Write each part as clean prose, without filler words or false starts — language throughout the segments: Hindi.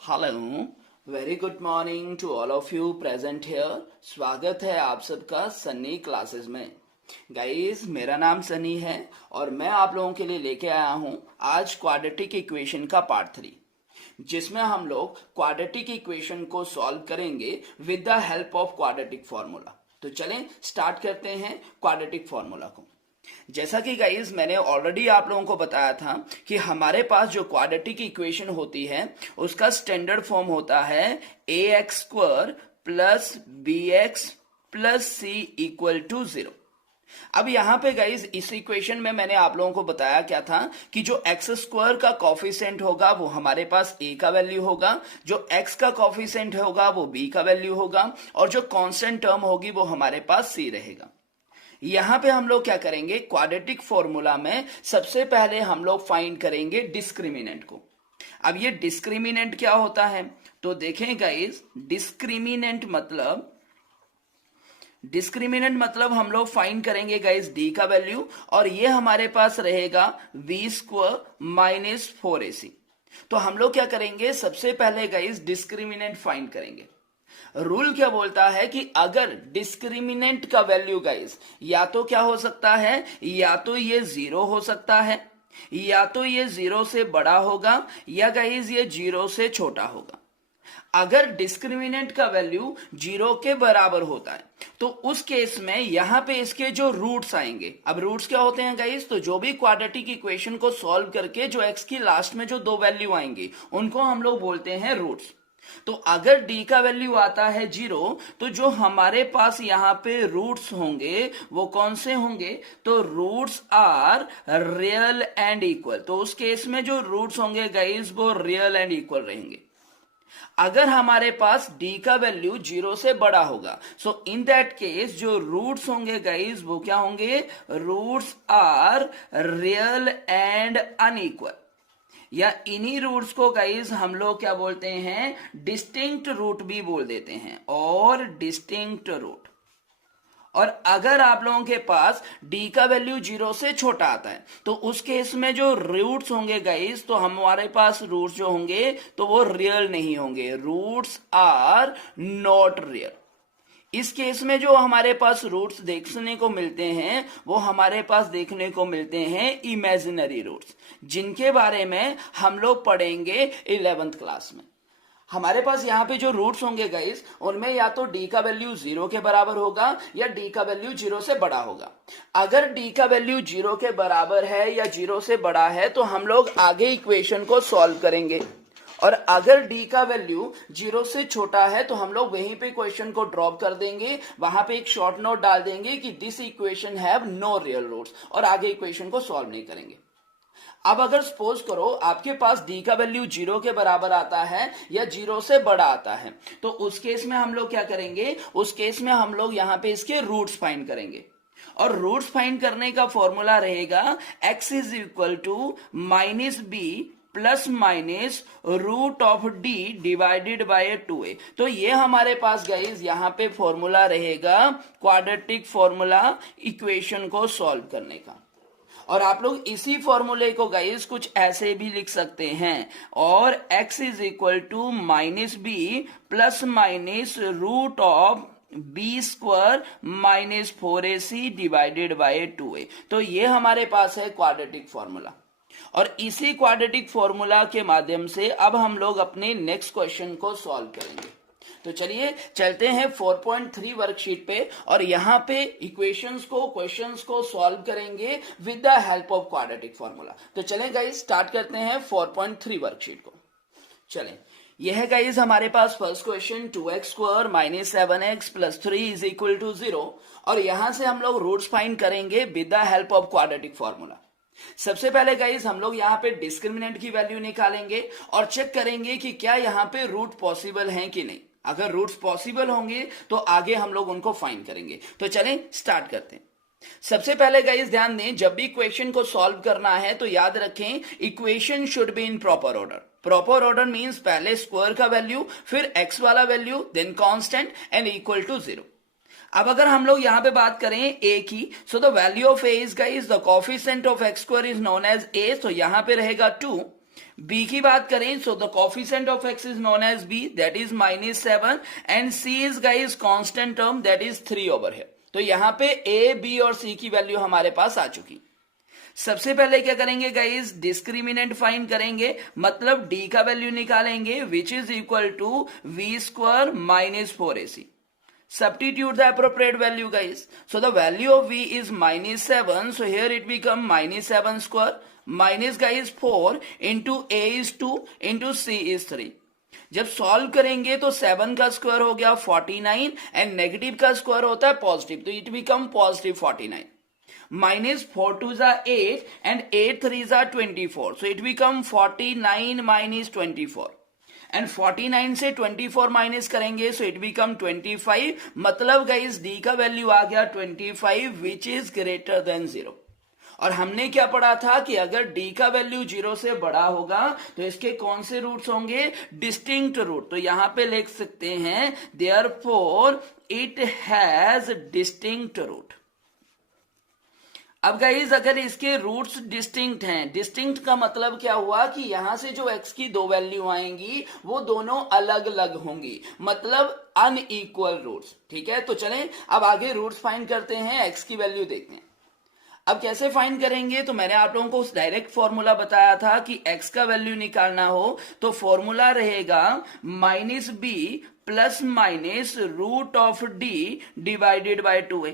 Hello, very good morning to all of you present here. स्वागत है आप सबका सन्नी क्लासेस में। गाइस, मेरा नाम सनी है और मैं आप लोगों के लिए लेके आया हूं आज क्वाड्रेटिक इक्वेशन का पार्ट 3, जिसमें हम लोग क्वाड्रेटिक इक्वेशन को सॉल्व करेंगे with the help of quadratic formula. तो चलें स्टार्ट करते हैं क्वाड्रेटिक फॉर्मूला को। जैसा कि गाइस मैंने ऑलरेडी आप लोगों को बताया था कि हमारे पास जो क्वाड्रेटिक इक्वेशन होती है उसका स्टैंडर्ड फॉर्म होता है ax² plus bx plus c equal to 0। अब यहां पे गाइस इस इक्वेशन में मैंने आप लोगों को बताया क्या था कि जो x² का कॉफिशिएंट होगा वो हमारे पास a का वैल्यू होगा, जो x का कॉफिशिएंट होगा वो b का वैल्यू होगा और जो कांस्टेंट टर्म होगी वो हमारे पास c रहेगा। यहां पे हम लोग क्या करेंगे, क्वाड्रेटिक फॉर्मूला में सबसे पहले हम लोग फाइंड करेंगे डिस्क्रिमिनेंट को। अब ये डिस्क्रिमिनेंट क्या होता है तो देखें गाइस, डिस्क्रिमिनेंट मतलब हम लोग फाइंड करेंगे गाइस d का वैल्यू और ये हमारे पास रहेगा v² माइनस 4ac। तो हम लोग क्या करेंगे, सबसे पहले गाइस डिस्क्रिमिनेंट फाइंड करेंगे। रूल क्या बोलता है कि अगर डिस्क्रिमिनेंट का वैल्यू गाइस या तो क्या हो सकता है, या तो ये 0 हो सकता है, या तो ये 0 से बड़ा होगा, या गाइस ये 0 से छोटा होगा। अगर डिस्क्रिमिनेंट का वैल्यू 0 के बराबर होता है तो उस केस में यहां पे इसके जो रूट्स आएंगे, अब रूट्स क्या होते हैं गाइस, तो जो भी क्वाड्रेटिक इक्वेशन को सॉल्व करके जो x की लास्ट में जो दो वैल्यू आएंगे उनको हम लोग बोलते हैं रूट्स। तो अगर d का वैल्यू आता है 0 तो जो हमारे पास यहां पे रूट्स होंगे वो कौन से होंगे, तो roots are real and equal. तो उस केस में जो रूट्स होंगे गाइस वो रियल एंड इक्वल रहेंगे। अगर हमारे पास d का वैल्यू 0 से बड़ा होगा सो इन दैट केस जो रूट्स होंगे गाइस वो क्या होंगे, roots are real and unequal, या इन्हीं रूट्स को गाइस हम लोग क्या बोलते हैं, डिस्टिंक्ट रूट भी बोल देते हैं, और डिस्टिंक्ट रूट। और अगर आप लोगों के पास d का वैल्यू 0 से छोटा आता है तो उस केस में जो रूट्स होंगे गाइस, तो हमारे पास रूट्स जो होंगे तो वो रियल नहीं होंगे, रूट्स आर नॉट रियल। इस केस में जो हमारे पास रूट्स देखने को मिलते हैं वो हमारे पास देखने को मिलते हैं इमेजिनरी रूट्स, जिनके बारे में हम लोग पढ़ेंगे 11th क्लास में। हमारे पास यहाँ पे जो रूट्स होंगे गाइस उनमें या तो d का वैल्यू 0 के बराबर होगा या d का वैल्यू 0 से बड़ा होगा। अगर d का वैल्यू 0 के बराबर है या 0 से बड़ा है तो हम लोग आगे इक्वेशन को सॉल्व करेंगे, और अगर d का वैल्यू 0 से छोटा है तो हम लोग वहीं पे क्वेश्चन को ड्रॉप कर देंगे, वहां पे एक शॉर्ट नोट डाल देंगे कि this equation have no real roots, और आगे इक्वेशन को सॉल्व नहीं करेंगे। अब अगर सपोज करो आपके पास d का वैल्यू 0 के बराबर आता है या 0 से बड़ा आता है तो उस केस में हम लोग क्या करेंगे, उस केस में हम लोग यहाँ पे इसके रूट्स फाइंड करेंगे, और रूट्स फाइंड करने का फॉर्मूला रहेगा x is equal to minus b plus minus root of d divided by 2a। तो ये हमारे पास गाइस यहाँ पे फॉर्मूला रहेगा क्वाड्रेटिक फॉर्मूला इक्वेशन को सॉल्व करने का। और आप लोग इसी फॉर्मूले को गाइस कुछ ऐसे भी लिख सकते हैं, और x is equal to minus b plus minus root of b² minus 4ac divided by 2a। तो ये हमारे पास है क्वाड्रेटिक फॉर्मूला, और इसी क्वाड्रेटिक फॉर्मूला के माध्यम से अब हम लोग अपने नेक्स्ट क्वेश्चन को सॉल्व करेंगे। तो चलिए चलते हैं 4.3 वर्कशीट पे, और यहां पे इक्वेशंस को, क्वेश्चंस को सॉल्व करेंगे with the help of quadratic formula. तो चलें गाइस स्टार्ट करते हैं 4.3 वर्कशीट को। चलें, यह है गाइस हमारे पास first question, 2x² minus 7x plus 3 is equal to 0, और यहां से हम लोग रूट्स फाइंड करेंगे with the help of quadratic formula. सबसे पहले गाइस हम लोग यहाँ पे डिस्क्रिमिनेंट की वैल्यू निकालेंगे और चेक करेंगे कि क्या यहाँ पे रूट पॉसिबल हैं कि नहीं। अगर रूट्स पॉसिबल होंगे तो आगे हम लोग उनको फाइंड करेंगे। तो चलें स्टार्ट करते हैं। सबसे पहले गाइस ध्यान दें, जब भी इक्वेशन को सॉल्व करना है तो याद रखें equation should be in proper order. Proper order means पहले स्क्वायर का वैल्यू, फिर x वाला value, then constant and equal to 0। अब अगर हम लोग यहां पे बात करें a की, so the value of a is guys the coefficient of x² is known as a, तो यहां पे रहेगा 2, b की बात करें, so the coefficient of x is known as b, that is -7, and c is guys constant term, that is 3 over है। तो यहां पे a, b और c की वैल्यू हमारे पास आ चुकी। सबसे पहले क्या करेंगे गाइस, डिस्क्रिमिनेंट फाइंड करेंगे, मतलब d का वैल्यू निकालेंगे, which is equal to v² minus 4ac। Substitute the appropriate value, guys. So the value of v is -7. So here it become -7 square minus guys 4 into a is 2 into c is 3. जब सॉल्व करेंगे तो 7 का स्क्वायर हो गया 49 एंड नेगेटिव का स्क्वायर होता है पॉजिटिव, तो it become positive 49 minus 4 2 is 8 and 8 3 is 24. So it become 49 minus 24. And 49 से 24 माइनस करेंगे, सो इट बिकम 25, मतलब गाइस डी का वैल्यू आ गया 25 विच इज ग्रेटर देन 0। और हमने क्या पढ़ा था कि अगर डी का वैल्यू 0 से बड़ा होगा तो इसके कौन से रूट्स होंगे, डिस्टिंक्ट रूट। तो यहां पे लिख सकते हैं therefore it has distinct root. अब गाइज अगर इसके रूट्स डिस्टिंक्ट हैं, डिस्टिंक्ट का मतलब क्या हुआ कि यहां से जो x की दो वैल्यू आएंगी वो दोनों अलग अलग होंगी, मतलब अनइक्वल रूट्स। ठीक है, तो चलें अब आगे रूट्स फाइंड करते हैं, x की वैल्यू देखते हैं। अब कैसे फाइंड करेंगे, तो मैंने आप लोगों को उस डायरेक्ट फॉर्मूला बताया था कि x का वैल्यू निकालना हो तो फॉर्मूला रहेगा -b plus minus root of d divided by 2a।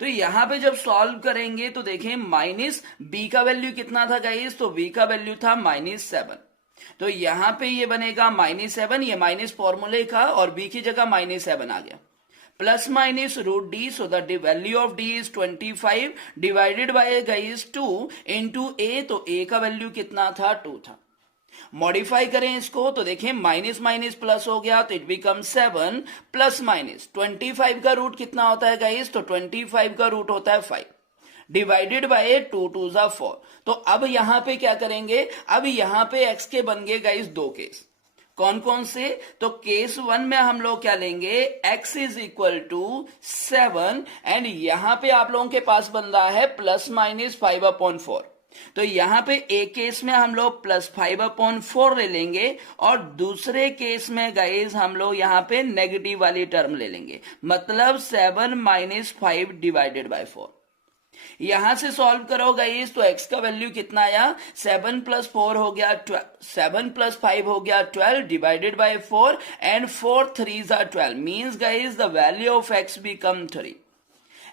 तो यहां पे जब सॉल्व करेंगे तो देखें माइनस b का वैल्यू कितना था गाइस, तो b का वैल्यू था -7। तो यहां पे ये बनेगा -7, ये माइनस फॉर्मूले का और b की जगह -7 आ गया, plus minus root D, so the value of D is 25 divided by guys 2 into a, तो a का वैल्यू कितना था, 2 था। मॉडिफाई करें इसको तो देखें माइनस माइनस प्लस हो गया, तो इट बिकम 7 प्लस माइनस 25 का रूट कितना होता है गाइस, तो 25 का रूट होता है 5 डिवाइडेड बाय 2 2 जा 4। तो अब यहां पे क्या करेंगे, अब यहां पे x के बन गए गाइस दो केस, कौन कौन से, तो केस 1 में हम लोग क्या लेंगे, x is equal to 7 and यहां पे आप लोगों के पास बन रहा है प्लस माइनस 5/4। तो यहां पे एक केस में हम लोग प्लस 5/4 ले लेंगे और दूसरे केस में गाइस हम लोग यहां पे नेगेटिव वाली टर्म ले लेंगे, मतलब 7 माइनस 5 डिवाइडेड बाय 4। यहां से सॉल्व करो गाइस तो x का वैल्यू कितना आया, 7 प्लस 4 हो गया 12, 7 प्लस 5 हो गया 12 divided by 4 and 4 3s are 12, means guys the value of x become 3।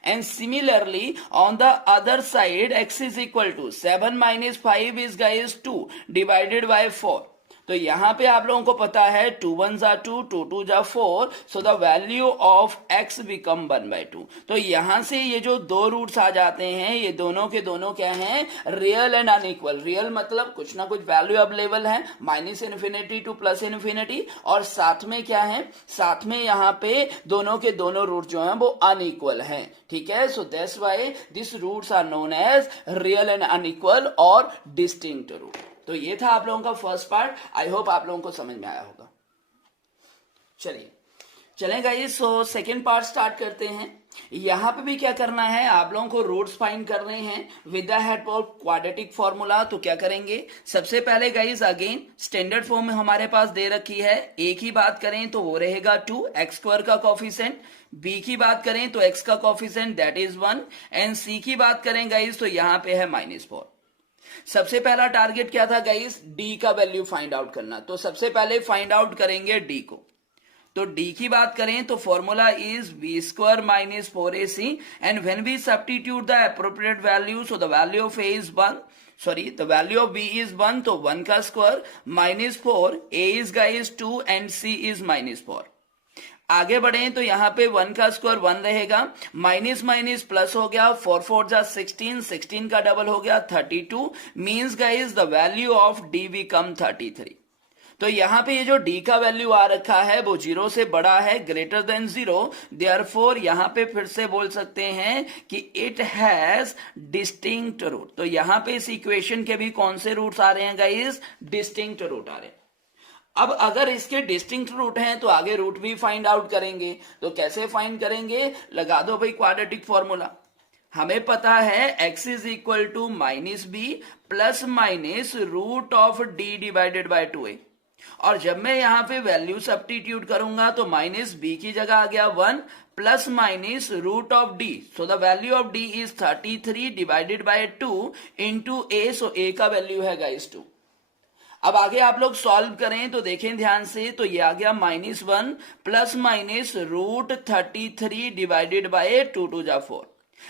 And similarly on the other side x is equal to 7 minus 5 is guys 2 divided by 4। तो यहां पे आप लोगों को पता है 2 1s are 2 2 2s are 4, so the value of x become 1/2। तो यहां से ये जो दो रूट्स आ जाते हैं ये दोनों के दोनों क्या हैं, रियल एंड अनइक्वल। रियल मतलब कुछ ना कुछ वैल्यू अवेलेबल है, -∞ टू +∞, और साथ में क्या है, साथ में यहां पे दोनों के दोनों रूट जो हैं वो अनइक्वल हैं। ठीक है, so that's why this roots are known as real and unequal और डिस्टिंक्ट रूट। तो ये था आप लोगों का फर्स्ट पार्ट, आई होप आप लोगों को समझ में आया होगा। चलें guys, so second part start करते हैं। यहां पे भी क्या करना है, आप लोगों को रूट्स फाइंड करने हैं with the help of quadratic formula. तो क्या करेंगे, सबसे पहले गाइस अगेन स्टैंडर्ड फॉर्म में हमारे पास दे रखी है, a की बात करें तो वो रहेगा 2, x² का कोफिशिएंट, b की बात करें तो x का coefficient that is 1 and c की बात करें गाइस तो यहां पे है -4। सबसे पहला टारगेट क्या था गाइस, d का वैल्यू फाइंड आउट करना। तो सबसे पहले फाइंड आउट करेंगे d को। तो d की बात करें तो formula is v² minus 4ac and when we substitute the appropriate value, so the value of a is 1, sorry the value of b is 1, तो 1 का square -4, a is guys 2 and c is -4। आगे बढ़े तो यहां पे 1 का स्क्वायर 1 रहेगा, माइनस माइनस प्लस हो गया, 4 4 जा 16, 16 का डबल हो गया 32, means guys the value of d become 33। तो यहां पे ये जो d का वैल्यू आ रखा है वो 0 से बड़ा है, ग्रेटर देन 0, देयरफॉर यहां पे फिर से बोल सकते हैं कि इट हैज डिस्टिंक्ट रूट। तो यहां पे इस इक्वेशन के भी कौन से रूट्स आ रहे हैं गाइस, डिस्टिंक्ट रूट आ रहे हैं। अब अगर इसके डिस्टिंक्ट रूट हैं तो आगे रूट भी फाइंड आउट करेंगे। तो कैसे फाइंड करेंगे, लगा दो भाई क्वाड्रेटिक फॉर्मूला। हमें पता है x is equal to minus B plus minus root of D divided by 2a। और जब मैं यहां पे वैल्यू सब्स्टिट्यूट करूंगा तो माइनस बी की जगह आ गया 1 plus minus root of D. So the value of D is 33 divided by 2 into A. So A का वैल्यू है गाइस 2। अब आगे आप लोग सॉल्व करें तो देखें ध्यान से, तो ये आ गया -1 plus minus root 33 divided by 2 टू जा 4।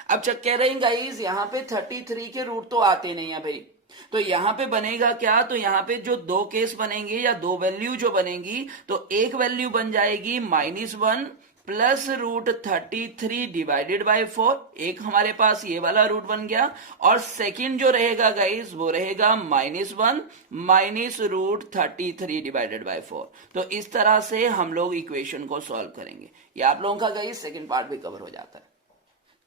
अब चेक कह रहे हैं गाइस, यहाँ पे 33 के रूट तो आते नहीं है भाई, तो यहां पे बनेगा क्या, तो यहां पे जो दो केस बनेंगे या दो वैल्यू जो बनेगी, तो एक वैल्यू बन जाएगी -1 प्लस रूट 33 डिवाइडेड बाय 4। एक हमारे पास ये वाला रूट बन गया, और सेकंड जो रहेगा गाइस वो रहेगा -1 माइनस रूट 33 डिवाइडेड बाय 4। तो इस तरह से हम लोग इक्वेशन को सॉल्व करेंगे। ये आप लोगों का गाइस सेकंड पार्ट भी कवर हो जाता है।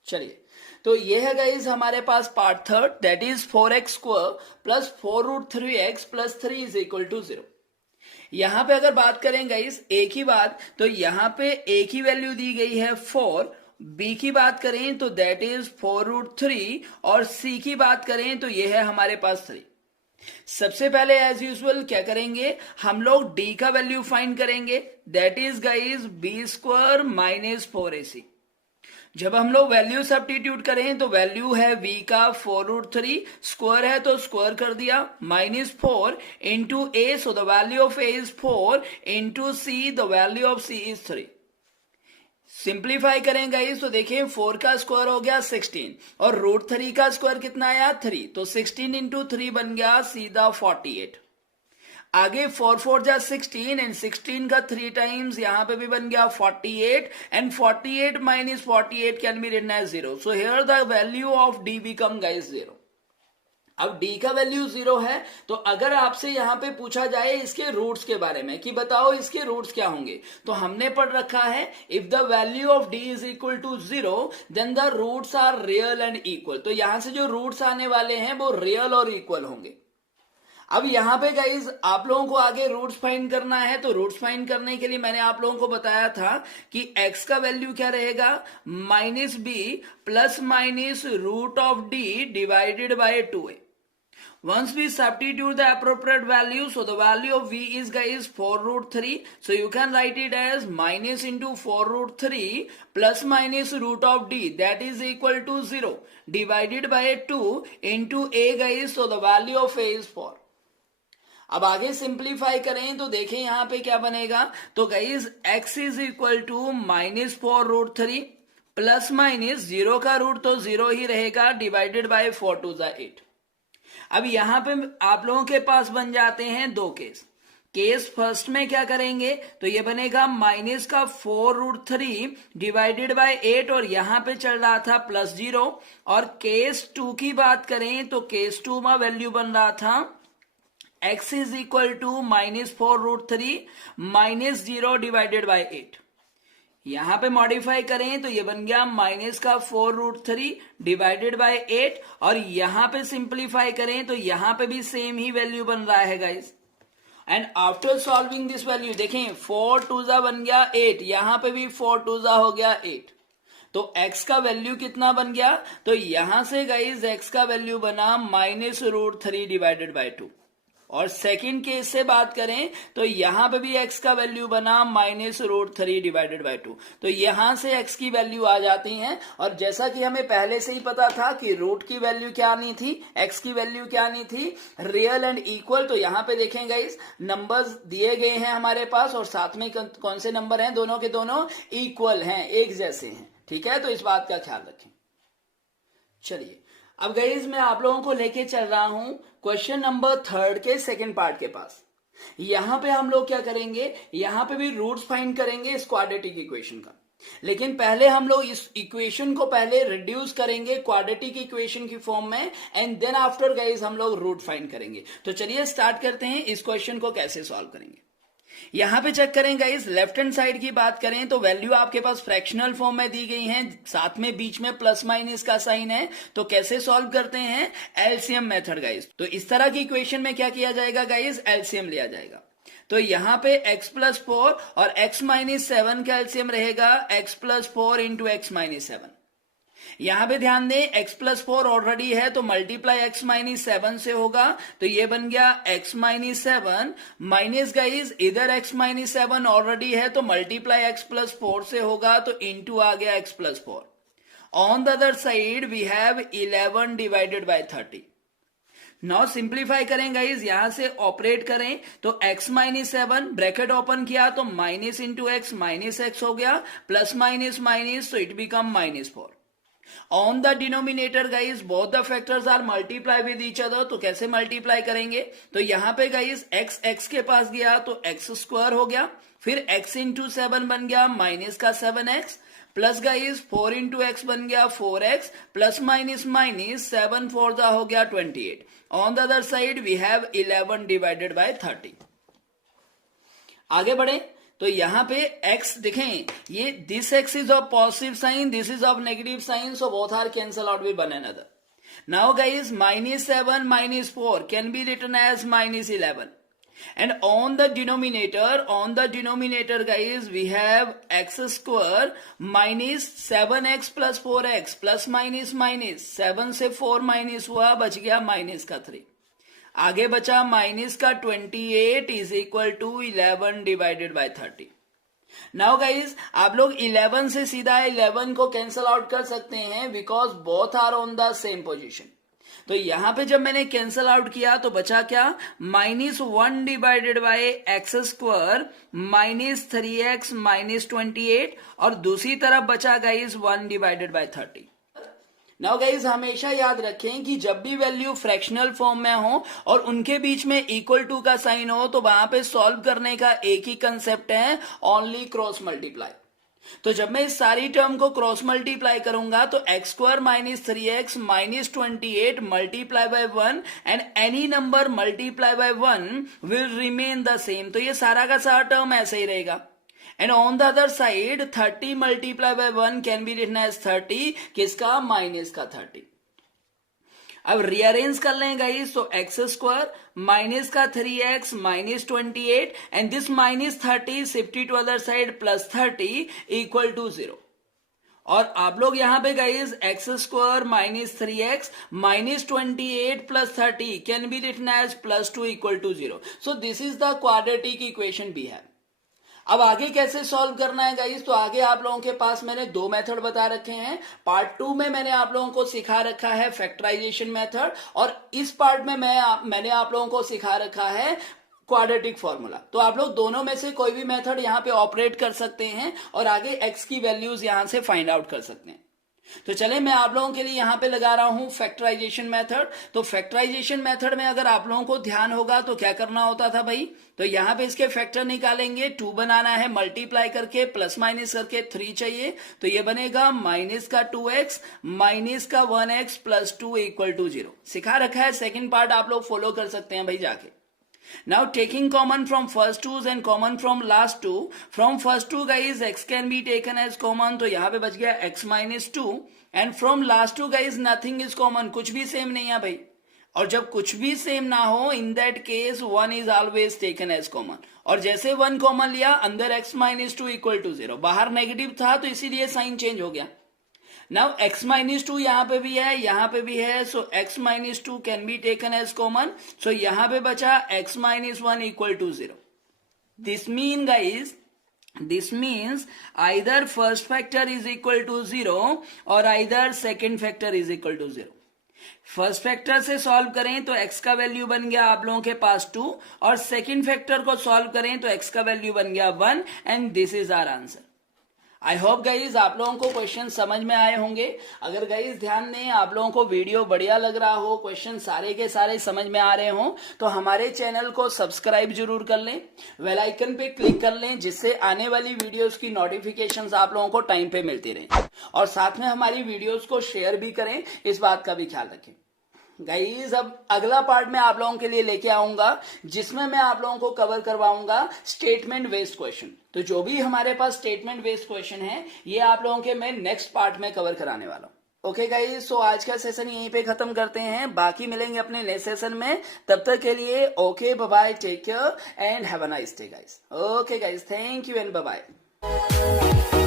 चलिए, तो ये है गाइस हमारे पास part third, that is 4x square plus 4 root 3x plus 3 is equal to 0। यहां पे अगर बात करें गाइस एक ही बात, तो यहां पे एक ही वैल्यू दी गई है 4, b की बात करें तो दैट इज 4 रूट 3, और c की बात करें तो ये है हमारे पास 3। सबसे पहले एज यूजुअल क्या करेंगे, हम लोग d का वैल्यू फाइंड करेंगे, that is guys b square minus 4ac। जब हम लोग वैल्यू सब्स्टिट्यूट करें तो वैल्यू है v का 4 रूट 3, स्क्वायर है तो स्क्वायर कर दिया, -4 into a। So the value of a is 4 into c, the value of c is 3। Simplify करें गाइस तो देखें 4 का स्क्वायर हो गया 16, और रूट 3 का स्क्वायर कितना आया 3, तो 16 इंटू 3 बन गया सीधा 48। आगे 4 4 जा 16, एंड 16 का 3 टाइम्स यहां पे भी बन गया 48, and 48 minus 48 can be written as 0। So here the value of d become guys 0। अब d का वैल्यू 0 है, तो अगर आपसे यहां पे पूछा जाए इसके रूट्स के बारे में कि बताओ इसके रूट्स क्या होंगे, तो हमने पढ़ रखा है if the value of d is equal to 0 then the roots are real and equal. तो यहां से जो रूट्स आने वाले हैं वो रियल और इक्वल होंगे। अब यहां पे गाइज आप लोगों को आगे रूट्स फाइंड करना है, तो रूट्स फाइंड करने के लिए मैंने आप लोगों को बताया था कि x का वैल्यू क्या रहेगा, -b plus minus root of d divided by 2a। Once we substitute the appropriate value, so the value of v is guys 4 root 3. So you can write it as minus into 4 root 3 plus minus root of d, that is equal to 0 divided by 2 into a guys. So the value of a is 4. अब आगे सिंप्लीफाई करें तो देखें यहां पे क्या बनेगा, तो guys x is equal to -4 root 3 plus minus 0 का रूट तो 0 ही रहेगा डिवाइडेड बाय 4 टू द 8। अब यहां पे आप लोगों के पास बन जाते हैं दो केस। केस फर्स्ट में क्या करेंगे, तो ये बनेगा माइनस का 4 रूट 3 डिवाइडेड बाय 8, और यहां पे चल रहा था +0। और केस 2 की बात करें तो केस 2 में वैल्यू बन रहा था x is equal to -4 root 3 -0 divided by 8। यहां पे मॉडिफाई करें तो ये बन गया माइनस का 4 रूट 3 डिवाइडेड बाय 8, और यहां पे सिंप्लीफाई करें तो यहां पे भी सेम ही वैल्यू बन रहा है guys. And after solving this value देखें 4 2 बन गया 8, यहां पे भी 4 2 हो गया 8। तो x का वैल्यू कितना बन गया, तो यहां से गाइस x का वैल्यू बना -√3 डिवाइडेड बाय 2। और सेकंड केस से बात करें तो यहां पे भी x का वैल्यू बना -√3 डिवाइडेड बाय 2। तो यहां से x की वैल्यू आ जाती है, और जैसा कि हमें पहले से ही पता था कि रूट की वैल्यू क्या आनी थी, x की वैल्यू क्या आनी थी, रियल एंड इक्वल। तो यहां पे देखें गाइस नंबर्स दिए गए हैं हमारे पास, और साथ में कौन से नंबर हैं, दोनों के दोनों इक्वल हैं, एक जैसे हैं। ठीक है, तो इस बात का ख्याल रखें। चलिए, अब गाइस मैं आप लोगों को लेके चल रहा हूं क्वेश्चन नंबर 3 के सेकंड पार्ट के पास। यहां पे हम लोग क्या करेंगे, यहां पे भी रूट्स फाइंड करेंगे इस क्वाड्रेटिक इक्वेशन का, लेकिन पहले हम लोग इस इक्वेशन को पहले रिड्यूस करेंगे क्वाड्रेटिक इक्वेशन की फॉर्म में, एंड देन आफ्टर गाइस हम लोग रूट फाइंड करेंगे। तो चलिए स्टार्ट करते हैं इस क्वेश्चन को कैसे सॉल्व करेंगे। यहां पे चेक करें गाइस, लेफ्ट हैंड साइड की बात करें तो वैल्यू आपके पास फ्रैक्शनल फॉर्म में दी गई है, साथ में बीच में प्लस माइनस का साइन है। तो कैसे सॉल्व करते हैं, एलसीएम मेथड गाइस। तो इस तरह की इक्वेशन में क्या किया जाएगा गाइस, एलसीएम लिया जाएगा। तो यहां पे x + 4 और x - 7 का एलसीएम रहेगा x + 4 इंटू x - 7। यहां पे ध्यान दें x प्लस 4 ऑलरेडी है तो मल्टीप्लाई x माइनस 7 से होगा, तो ये बन गया x माइनस 7 माइनस गाइज इधर x माइनस 7 ऑलरेडी है तो मल्टीप्लाई x प्लस 4 से होगा, तो इनटू आ गया x plus 4. On the other side we have 11 divided by 30. Now simplify करें गाइज, यहां से ऑपरेट करें तो x माइनस 7 ब्रैकेट ओपन किया तो minus into X minus X हो गया, प्लस माइनस माइनस तो it become minus 4. On the denominator guys both the factors are multiply with each other, तो कैसे मल्टीप्लाई करेंगे, तो यहां पे गाइज x x के पास गया तो x स्क्वायर हो गया, फिर x इंटू 7 बन गया माइनस का 7x, plus guys 4 into x बन गया 4x, प्लस माइनस माइनस 7 4 जा हो गया 28. On the other side we have 11 divided by 30. आगे बढ़े तो यहां पे x देखें, ये this x is of positive sign, this is of negative sign, so both are cancel out with one another. Now guys minus 7 minus 4 can be written as minus 11. And on the denominator guys we have x square minus 7x plus 4x plus minus minus 7 से 4 माइनस हुआ, बच गया माइनस का 3. आगे बचा माइनस का 28 is equal to 11 divided by 30. Now guys आप लोग 11 से सीधा 11 को कैंसल आउट कर सकते हैं because both are on the same position. तो यहां पे जब मैंने कैंसल आउट किया तो बचा क्या, minus 1 divided by x square minus 3x minus 28, और दूसरी तरफ बचा guys 1 divided by 30. Now guys हमेशा याद रखें कि जब भी वैल्यू फ्रैक्शनल फॉर्म में हो और उनके बीच में इक्वल टू का साइन हो तो वहां पे सॉल्व करने का एक ही कंसेप्ट है, ओनली क्रॉस मल्टीप्लाई. तो जब मैं इस सारी टर्म को क्रॉस मल्टीप्लाई करूंगा तो X square minus 3x minus 28 multiply by 1 and any number multiply by 1 will remain the same. तो ये सारा का सारा टर्म ऐसे ही रहेगा. And on the other side 30 multiply by 1 can be written as 30, किसका, माइनस का 30. अब रीअरेंज कर लें गाइस, तो एक्स स्क्वायर माइनस का 3x minus 28 and this minus 30 shift to other side plus 30 equal to 0. और आप लोग यहां पे guys X square minus 3x minus 28 plus 30 can be written as plus 2 equal to 0. So this is the quadratic equation we have. अब आगे कैसे सॉल्व करना है गाइस, तो आगे आप लोगों के पास मैंने दो मेथड बता रखे हैं. पार्ट 2 में मैंने आप लोगों को सिखा रखा है फैक्टराइजेशन मेथड, और इस पार्ट में मैंने आप लोगों को सिखा रखा है क्वाड्रेटिक फॉर्मूला. तो आप लोग दोनों में से कोई भी मेथड यहां पे ऑपरेट कर सकते हैं और आगे x की वैल्यूज यहां से फाइंड आउट कर सकते हैं. तो चले मैं आप लोगों के लिए यहां पे लगा रहा हूं फैक्टराइजेशन मेथड. तो फैक्टराइजेशन मेथड में अगर आप लोगों को ध्यान होगा तो क्या करना होता था भाई, तो यहां पे इसके फैक्टर निकालेंगे, 2 बनाना है मल्टीप्लाई करके, प्लस माइनस करके 3 चाहिए, तो ये बनेगा माइनस का 2x माइनस का 1x प्लस 2 इक्वल टू 0. सिखा रखा है, सेकेंड पार्ट आप लोग फॉलो कर सकते हैं भाई जाके. Now taking common from first twos and common from last two, from first two guys x can be taken as common, तो यहां पे बच गया x minus 2 and from last two guys nothing is common, कुछ भी सेम नहीं है भाई. और जब कुछ भी सेम ना हो in that case 1 is always taken as common. और जैसे 1 कॉमन लिया अंदर x minus 2 इक्वल टू 0, बाहर नेगेटिव था तो इसीलिए साइन चेंज हो गया. नाउ x माइनस 2 यहां पे भी है, यहां पे भी है, so x minus 2 can be taken as common, so यहां पे बचा x minus 1 equal to 0. This mean guys, this means either first factor is equal to 0 और either second factor is equal to 0. First factor से सॉल्व करें तो x का वैल्यू बन गया आप लोगों के पास 2, और सेकेंड फैक्टर को सॉल्व करें तो x का वैल्यू बन गया 1, and this is our answer. I hope guys आप लोगों को क्वेश्चन समझ में आए होंगे. अगर गाइज ध्यान दें, आप लोगों को वीडियो बढ़िया लग रहा हो, क्वेश्चन सारे के सारे समझ में आ रहे हो, तो हमारे चैनल को सब्सक्राइब जरूर कर लें, बेल आइकन पे क्लिक कर लें, जिससे आने वाली वीडियोस की नोटिफिकेशंस आप लोगों को टाइम पे मिलती रहे. और साथ में हमारी वीडियोस को शेयर भी करें, इस बात का भी ख्याल रखें. गाइज अब अगला पार्ट मैं आप लोगों के लिए लेके आऊंगा, जिसमें मैं आप लोगों को कवर करवाऊंगा स्टेटमेंट बेस्ड क्वेश्चन. तो जो भी हमारे पास स्टेटमेंट बेस्ड क्वेश्चन है, ये आप लोगों के मैं नेक्स्ट पार्ट में कवर कराने वाला हूं. ओके गाइज, सो आज का सेशन यहीं पे खत्म करते हैं, बाकी मिलेंगे अपने नेक्स्ट सेशन में. तब तक के लिए okay, bye bye, take care and have a nice day guys. Okay guys, thank you and bye bye.